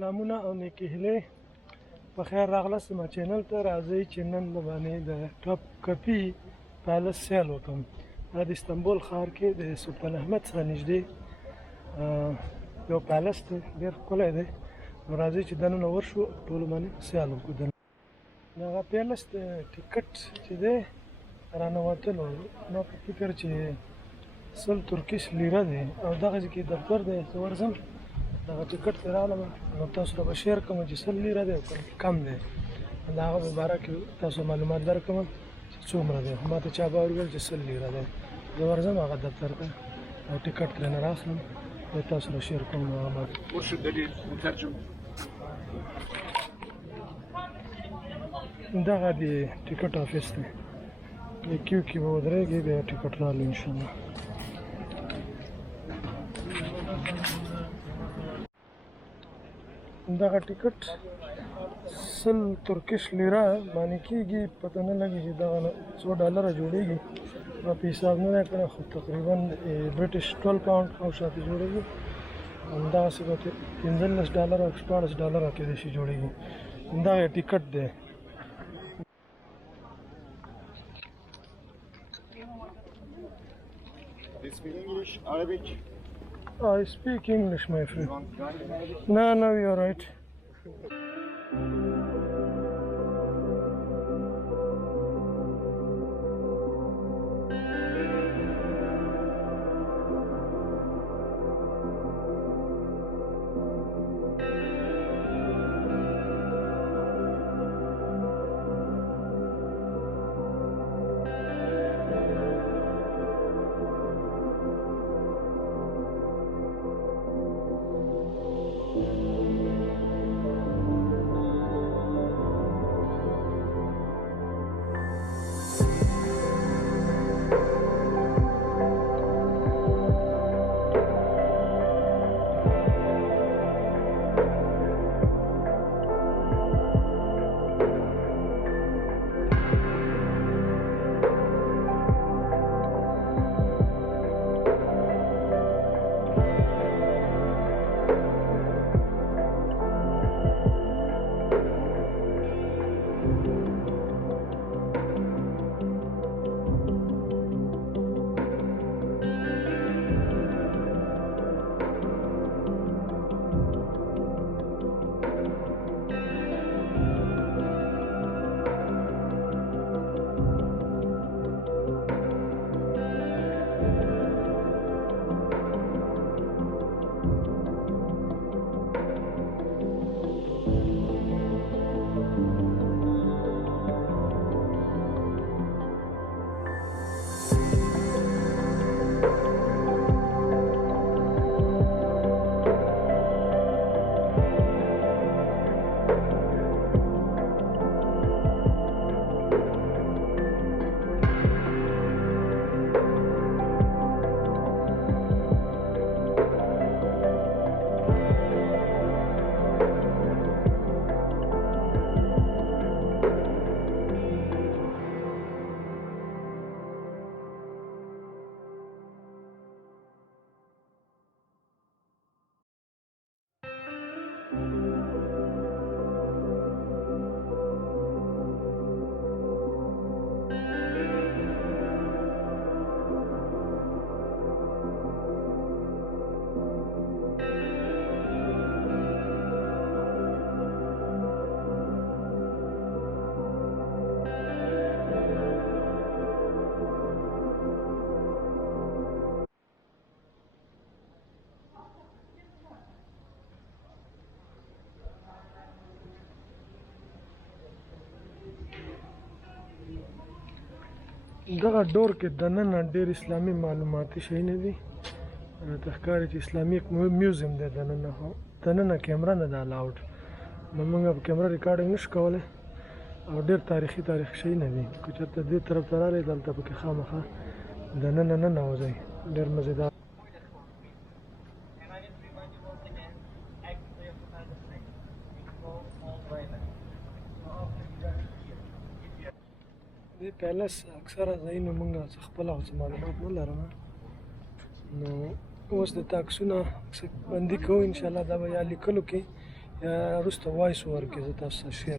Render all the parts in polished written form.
سلامونه او نیکې هیلې په خیر راغلاست زما چینل ته. راځئ چې نن د باندې د ټاپ کپي پیلس سیل وکړم. دا د استنبول ښار کې د سلطان احمد څخه نږدې یو پیلس دی، ډېر ښکلی دی. نو راځئ چې دننه ورشو، ټولو باندې سیل وکړو. د هغه پیلس د ټیکټ چې دی رانوتلو، ما په فکر چې 100 ترکیش لیره دی او دغسې کې دفتر دی. زه ورځم دغه ټیکټ ترې راغلم، نو تاسو ته به شیر کوم چې 100 لیره دی او کم دی. د هغه په باره کې تاسو معلومات درکوم چې څومره دی. خو ما ته چا به وویل چې 100 لیره دی. زه ورځم هغه دفتر ته او ټیکټ ترېنه راخلم، بیا تاسو سره شیر کوم. هغه وش الدليل مترجم؟ دغه د ټیکټ آفیس دی، د کیو کې به ودرېږي، بیا ټیکټ رالو انشاءالله. دغه ټیکټ 100 ترکیش لیره باندې کېږي. پته نه لګي چې دغه $100 جوړېږي. ما په حساب نه دی کړی، خو تقریبا برټش 12 پاونډ او شاته جوړېږي. همدغسې به $15 او $14 کېدای شي جوړېږي. دغه ټیکټ دی. Do you speak English, Arabic? I speak English, my friend. No, you're right. دغه ډور کې دننه ډېر اسلامي معلوماتي شیونه دي. راته ښکاري چې اسلامي میوزیم دی دننه. خو دننه کیمره نه ده الاوډ، نو موږ په کیمره ریکارډینګ نشو کولی. او ډېر تاریخي شیونه دي. که چېرته دې طرف ته راغلی، دلته پکې خامخا دننه نه ننوځئ، ډېر مزېدار. دې پیلس اکثره ځایونه موږ خپله خو څه معلومات نه لرم. نو اوس د تاکسونه بندي کوو انشاءالله. دا به یا لیکلو کې یا وروسته وایس اوور کې زه تاسو سره شیر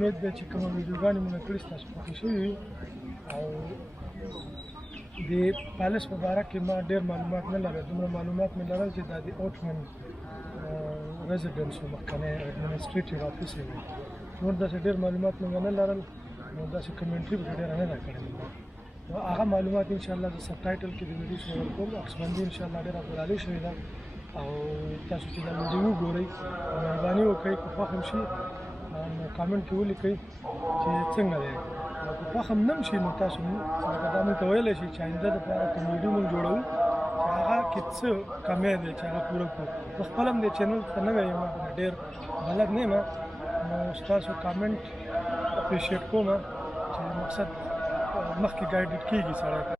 امید ده چې کومه ویډیوګانې مو نه کړي ستاسو خوښې شوي وي او د پیلس په باره کې ما ډېر معلومات نه لرل دومره معلومات مې لرل چې دا د اوټمن ریزیډنس و مخکنی ایډمنسټریټیو افیس یې وي نور داسې ډېر معلومات مې نه لرل نو داسې کمنټري به ډېره نه ده کړې نو هغه معلومات انشاءالله د سب ټایټل کې د ویډیو سره ورکوم عکسبندي انشاءالله ډېره برابري شوې ده او تاسو چې دا ویډیو وګورئ مهرباني وکړئ که خوښ هم شي نو کامنټ کې ولیکئ چې څنګه دی او که خوښ هم نه هم شي نو تاسو لکه دا موږ ته ویلی شي چې آینده دپاره کوم ویډیو موږ جوړوو چې هغه کې څه کمی دی چې هغه پوره کړو زه خپل هم دې چینل ته نوی یم ډېر بلد نه یم نو ستاسو کامنټ اپریشیټ کوم چې مقصد مخکې ګایډ کېږي سړی